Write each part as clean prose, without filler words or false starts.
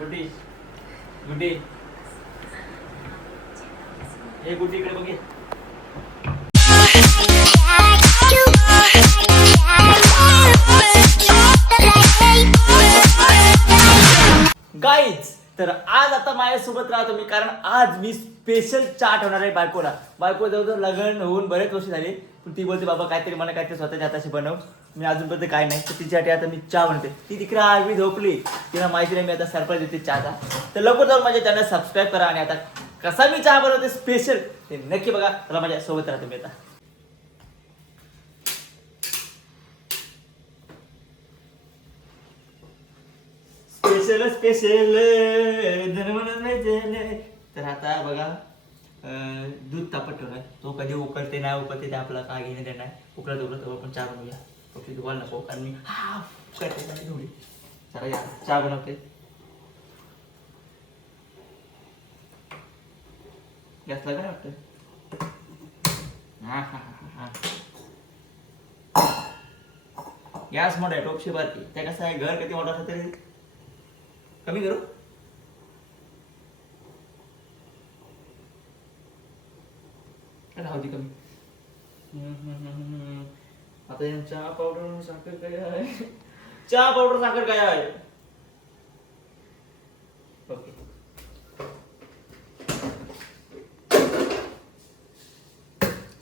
गुड्डी गुड्डी हे गुड्डी इकडे बघ. गाईज तर आज आता माझ्यासोबत राहतो मी, कारण आज मी स्पेशल चाट होणार आहे बायकोला. बायको जवळजवळ लग्न होऊन बरेच वर्ष झाली, पण ती बोलते बाबा काहीतरी मला काहीतरी स्वतःच्या हाताशी बनव. मी अजूनपर्यंत काय नाही, तर तिच्यासाठी आता मी चहा बनवते. ती तिकडे आगवी झोपली, तिला माहिती नाही मी आता सरप्राईज देते चहाचा. तर लवकर जाऊन माझ्या चॅनल सबस्क्राईब करा आणि आता कसा मी चहा बनवते स्पेशल ते नक्की बघा. त्याला माझ्या सोबत राहतो मी आता. स्पेशल स्पेशल तर आता बघा दूध तापत ठेवलाय. तो कधी उकळते नाही उकळते ते आपला काय घेणे ते नाही. उकळत आपण चहा बनवूया. फक्त दुकान नको, कारण मी उकळते थोडी. चला या चहा बनवते. गॅस लागला वाटतं. हा हा हा हा गॅस मोठा आहे, टोपशी बारकी. त्या कसं आहे घर किती मोठं असतं तरी कमी करू. राहू दे कमी. आता चहा पावडर साखर काय आहे? चहा पावडर साखर काय आहे? ओके.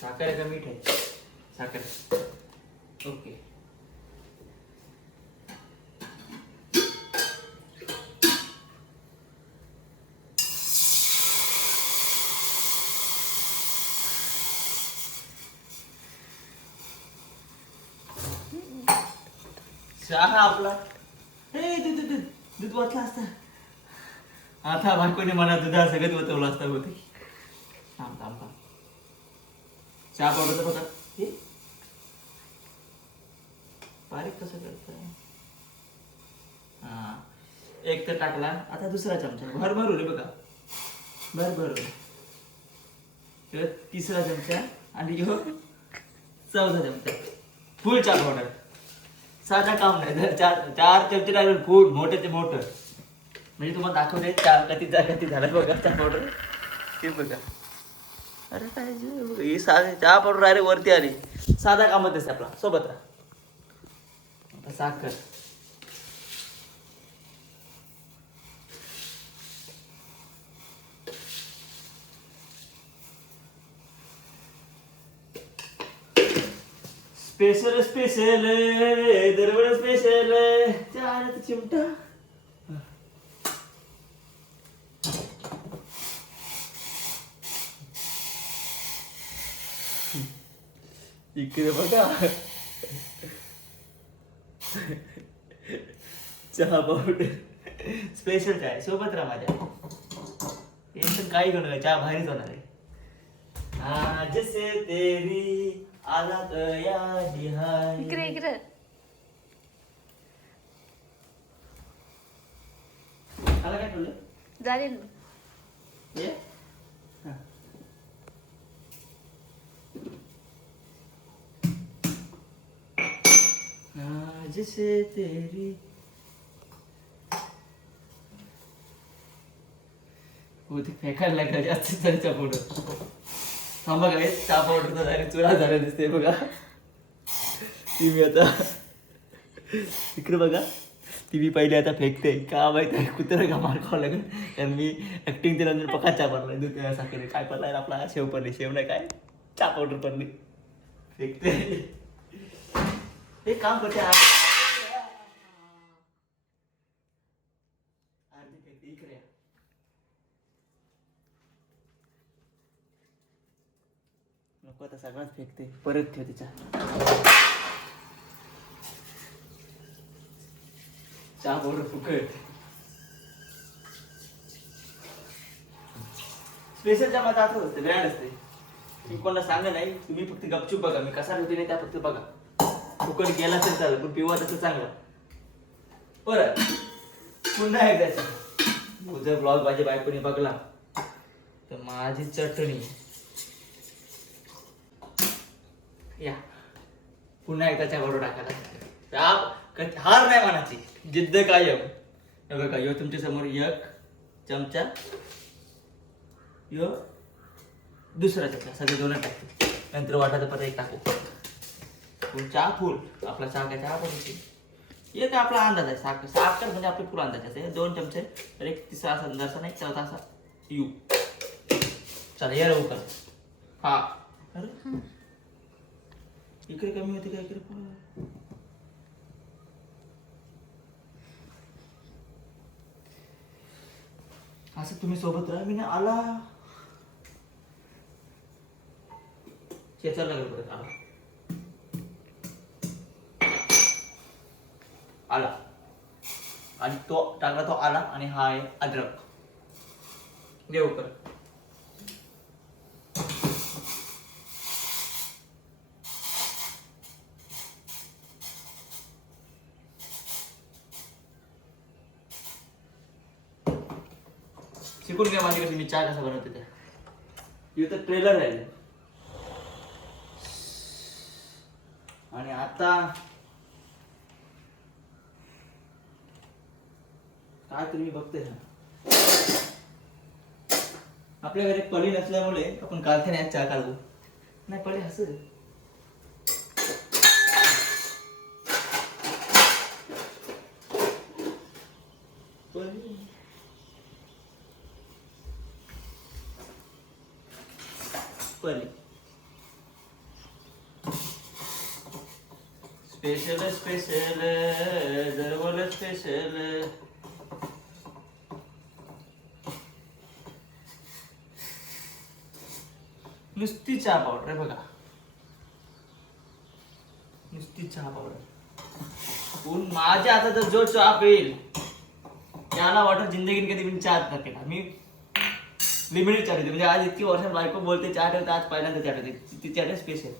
साखर आहे का मीठ आहे? साखर. ओके. चहा आपला हे दूध दूध दूध वाचला असता. आता बायकोने मला दुधा सगळं वतवलं असतं होते. थांब थांब थांब. चहा पावडरचा बघा हे बारीक कसं करतं. हा एक तर टाकला, आता दुसरा चमचा भरभर रे बघा. भरभर तर तिसरा चमचा आणि ह्यो चौथा चमचा. फुल चहा पावडर. साधा काम नाही. जर चार चमचे लागले फूड मोठे ते मोठं. म्हणजे तुम्हाला दाखवले कधी झालं बघा चहा पावडर. ते बघा. अरे काय ही साधे चहा पावडर अरे वरती आली. साधा कामच असते आपला. सोबत राहा. आता साखर. स्पेशल स्पेशल दरवेळ स्पेशल चहा चिमटा. इकडे बघा चहा पावडर स्पेशल चाय. सोबत राहा माझ्या. टेन्शन काही घेऊ नका, चहा भारीच होणार आहे. आज से तेरी आला यादी हाय. इकडे इकडे आला काय ठेवलं झाले. ये आज से तेरी होती फेकायला लागला जास्त चहा पावडर. थांबा काय चहा पावडर तर डायरेक्ट चुरा झाला दिसते बघा. ती मी आता इकडे बघा. ती मी पहिले आता फेकते का माहिती कुत्रा का मार खावं लागेल, कारण मी ऍक्टिंग ते नंतर पका चहा पडलाय. दूध साखर काय पडलाय आपला शेव पडली. शेव नाही काय चहा पावडर पडली. फेकते. एक काम करते इकडे नको आता सगळ्याच फेकते. परत ठेवते चहा पावडर फुकट. स्पेशल चहा माझा असं असते, ब्रँड असते. मी कोणाला सांगा नाही, तुम्ही फक्त गपचूप बघा मी कसा ठेवते नाही त्या फक्त बघा. फुकट गेला तर चालेल, पण पिवा तसं चांगलं. परत पुन्हा एकदा जर ब्लॉग माझ्या बायकोने बघला तर माझी चटणी या पुन्हा एकदा चहा पावडर टाकायला. हार नाही मानाची, जिद्द कायम. हे बघा यो तुमच्या समोर एक चमचा, यो दुसरा चमचा, सगळे दोन टाकते. नंतर वाटायचं परत एक टाकू. चहा फुल आपला चहा काय चहा पाहिजे एक आपला अंदाज आहे. साखर म्हणजे आपले फुल अंदाज असते. 2 चमचे तर एक तिसरा असा अंदाज नाही, चौथा असा यू. चला या लवकर. हा अरे इकडे कमी होते का इकडे? असं तुम्ही सोबत राहा. मी ना आला चेचायला लागेल परत. आला आणि तो टाकला तो आला. आणि हा आहे अद्रक. देऊ कर. शिकून घ्या माझी कशी मी चहा कसा बनवते त्या. इथं ट्रेलर आहे. आणि आता काय तुम्ही बघते आपल्या घरी पळी नसल्यामुळे आपण कारखान्यात चहा काढू. नाही पळी असं पळी स्पेशल स्पेशल दरवल स्पेशल. नुसती चहा पावडर आहे बघा. नुसती चहा पावडर. माझ्या हातात जो चहा पेल त्याला वाटत जिंदगीत कधी मी चहा नाही केला. मी लिमिटेड चहा ठेवते. म्हणजे आज इतकी वर्षात बायको बोलते चहा ठेवते, आज पहिल्यांदा चहा ठेवते. ती चहा स्पेशल.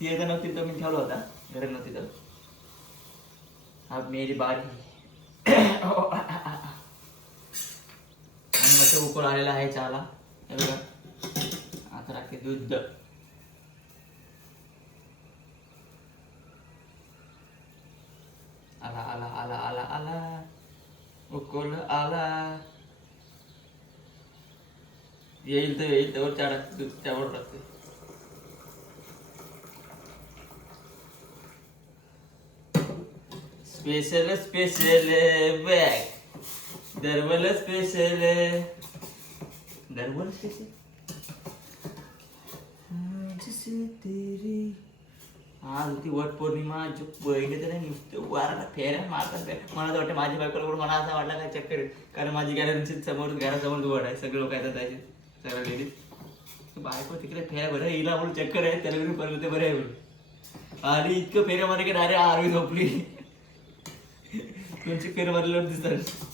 ती एकदा नव्हती तर मी ठेवला होता घरी नव्हती तर. अब मेरी बारी. आणि मग तो उकळ आलेला आहे चहाला. हे बघा आता टाकते दूध. आला आला आला आला आला उकळ आला. येईल तर येईल त्यावर चहा टाकते. दूध त्यावर टाकते. स्पेशल स्पेशल बॅग दरवल स्पेशल दरवल स्पेशल. आज होती वट पौर्णिमा. जो पहिले तर नुसतं वाराला फेऱ्या मारतात. मला तर वाटतं माझ्या बायकोला मला असा वाटला काय चक्कर. कारण माझी गॅलरी समोर घरासमोर दुवड आहे. सगळे लोक येतात जायचे सगळ्या लेडीज. बायको तिकडे फेऱ्या बरं हिला म्हणून चक्कर आहे. त्याला मी परत ते बरे आहे म्हणून. आणि इतकं फेऱ्या मारे की डायरेक्ट आरवी झोपली. तुमची फेर मारल्यावर दिसतात.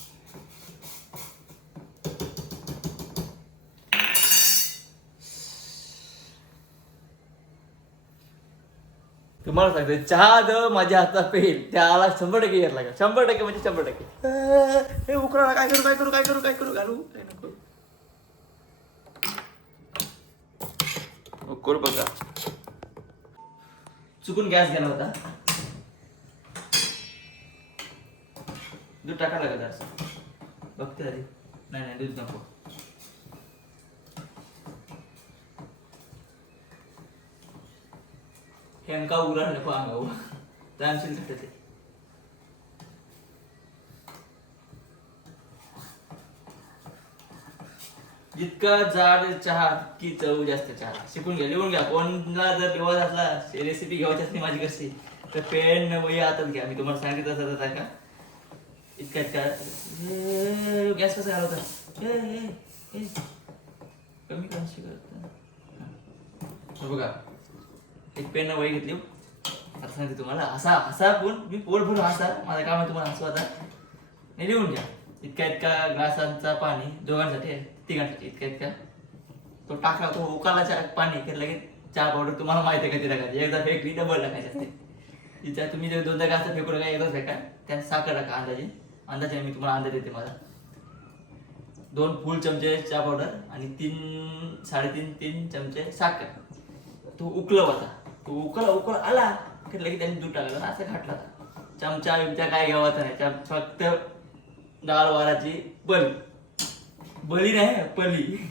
तुम्हाला सांगते चहा जो माझ्या हातात पेल त्याला 100% येत लागेल. 100% म्हणजे 100%. हे उकळा काय करू काय करू काय करू काय करू घालू काय नको. उकळ बघा. चुकून गॅस गेला होता. दूध टाकायला लागत असं बघते आधी. नाही नाही दूध नको. हेंका उघडा नको अंगाऊ जाणशील तिथे ते. जितका जाड चहा तितकी चव जास्त चहा. शिकून घ्या लिहून घ्या. कोणला जर लिहायचा असला रेसिपी घ्यायची असली माझी कशी तर पेन वही हातात घ्या. मी तुम्हाला सांगितलं असं का इतका इतका गॅस कसा घालवता. कमी कशी करता बघा. एक पेन वही घेतली. आता सांगते तुम्हाला हसा हसा पण मी पोट भरून हसा. माझं काम आहे तुम्हाला हसू. आता नाही लिहून घ्या. इतका इतका ग्लासांचा पाणी दोघांसाठी तिघांसाठी इतका इतका तो टाकला. तो उकाला पाणी केलं की चहा पावडर तुम्हाला माहिती आहे का ती टाकायची. एकदा फेकली डबल टाकायची असते. तिच्या तुम्ही जर 2 ग्लास फेकू नका. एकदाच फेका. त्यात साखर टाका अंदाजे. अंदाजे मी तुम्हाला अंदाज देते माझा. 2 फुल चमचे चहा पावडर आणि 3 चमचे साखर. तो उकळव आता. तो उकळ आला की लगेच त्यांनी दूध टाकलं असं घातला. चमचा बिमचा काय घ्यावाचा नाही. फक्त डाळ वाराची बली. बली नाही पली.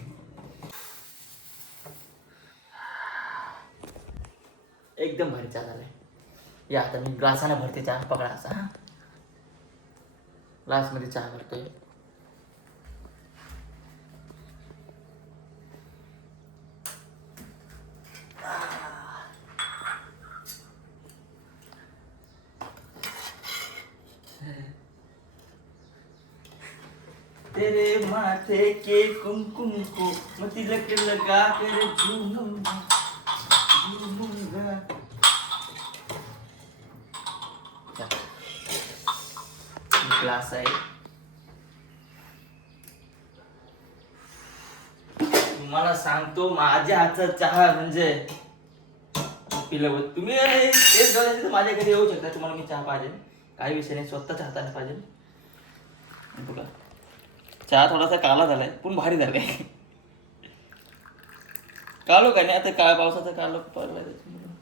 एकदम भारी चहा झालाय. या आता मी ग्लासाने भरते चहा. पकडा असा ग्लास मध्ये चहा भरतोय. तेरे माथे के कुमकुम को मैं तिलक लगा कर झूमूंगा झूमूंगा. ग्लास आहे. तुम्हाला सांगतो माझ्या हातचा चहा म्हणजे पिलं. तुम्ही तेच जाऊ माझ्या घरी येऊ शकता. तुम्हाला मी चहा पाहिजे काही विषय नाही. स्वतःच्या हाताने पाहिजे. बघा चहा थोडासा काला झालाय पण भारी झालाय. कालो काय नाही आता. काळ्या पावसाचा कालो पडलाय त्याच्यामुळे.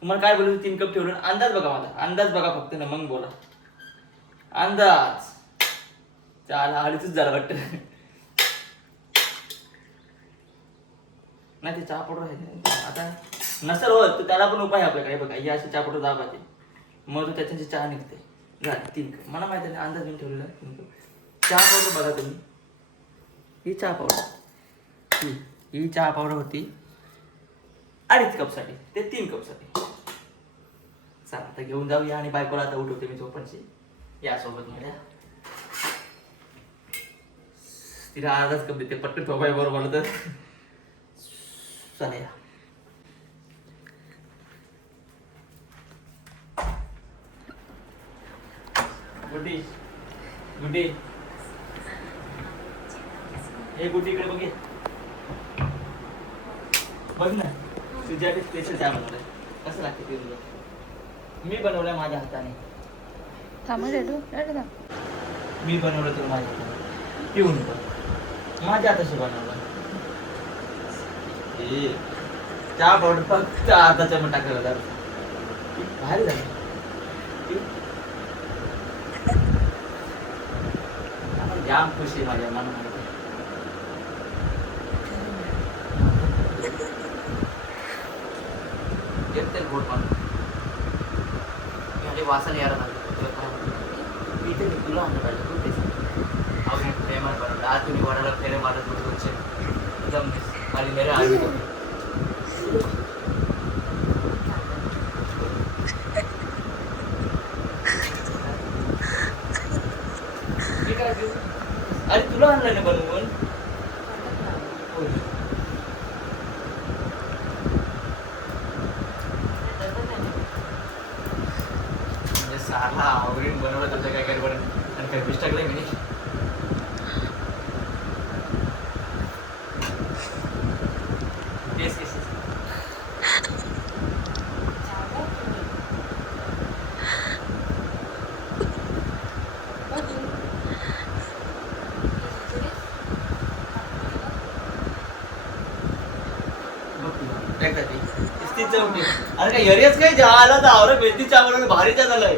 तुम्हाला काय बोलू 3 कप ठेवलं. अंदाज बघा माझा. अंदाज बघा फक्त ना मग बोला. अंदाज चहाला हळीच झाला वाटतं. नाही ते चहा पावडर आहे आता नसेल होत तर त्याला पण उपाय आपल्याकडे. बघा ही अशी चहा पावडर दाबायची मग तो त्याच्याशी चहा निघते. झालं 3 कप. मला माहिती नाही अंदाज मी ठेवलेला 3 कप. चहा पावडर बघा तुम्ही. ही चहा पावडर ही चहा पावडर होती 2.5 कपसाठी. ते 3 कपसाठी. चला आता घेऊन जाऊया आणि बायकोला आता उठवते मी झोपायची. या सोबत माझ्या तिला अर्धाच कप देते पटकन झोपाय बरोबर तर. चला या. गुड्डी गुड्डी हे गुड्डी इकडे बघे. बघ ना तुझ्यासाठी स्पेशल चहा बनवलाय. कसं लागते ते तुझं. मी बनवलंय माझ्या हाताने. मी बनवलं तुला माझ्या हाताने. पिऊन पण माझ्या हाताशी बनवलं. चहा पावडर फक्त अर्धा चमच टाकायला झालं. भारी झालं. जाम खुशी आहे माझ्या मनामध्ये. येते गोड पण वासन यायला लागलं. इथे मी तुला आणलं पाहिजे. तू तेच आवडी प्रेमात बनवलं. आज तुम्ही वडाला फेरे मारत होते एकदम खाली मेरे आधी अरे तुला आणलं ना बनवून. म्हणजे साला आवडीन बनवलं तुझं काय काय बनवलं आणि काय पिस टाकलंय मी. अरे काय एरियाच काय आला तर आवरा बेती चहा भारी चहा झालाय.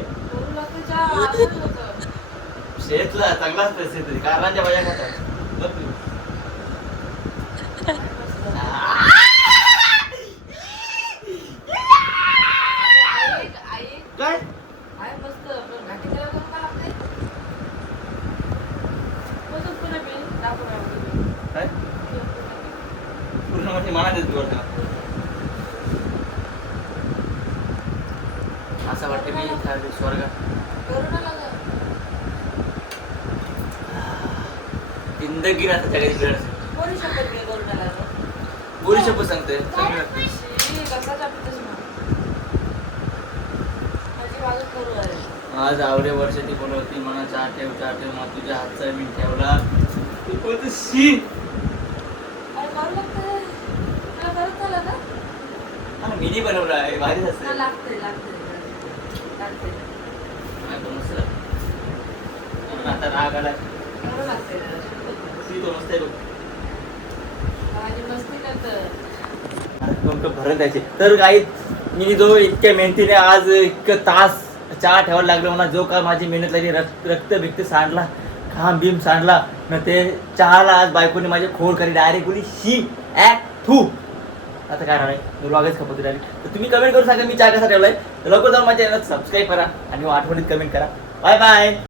शेतला चांगलाच पैसे तरी कारणाच्या वया खातात. काय पूर्ण म्हणजे मनात वाटतं. असं वाटतं मी स्वर्गात जिंदगी ना सगळ्याची बोलू शपथ सांगतोय. आज आवडे वर्षाची बोलवती मनाचा आठव मग तुझ्या हातचा मी ठेवला. तू कोणतं शी मिनी बनवला आहे. भारीच असतं. आता राग आला भरत द्यायचे. तर काही मी जो इतक्या मेहनतीने आज इतकं तास चहा ठेवायला लागलो मला. जो का माझी मेहनत लागली रक्त बिक्त सांडला खांब भीम सांडला न ते चहाला आज बायकोने माझे खोड करी डायरेक्ट बोली शी थू. आता काय राहणार आहे व्लॉगच खपत राहिली. तर तुम्ही कमेंट करून सांगा मी चहा कसा ठेवलाय. तर लवकर जाऊन माझ्या चॅनल सबस्क्राईब करा आणि आठवणीत कमेंट करा. Bye bye.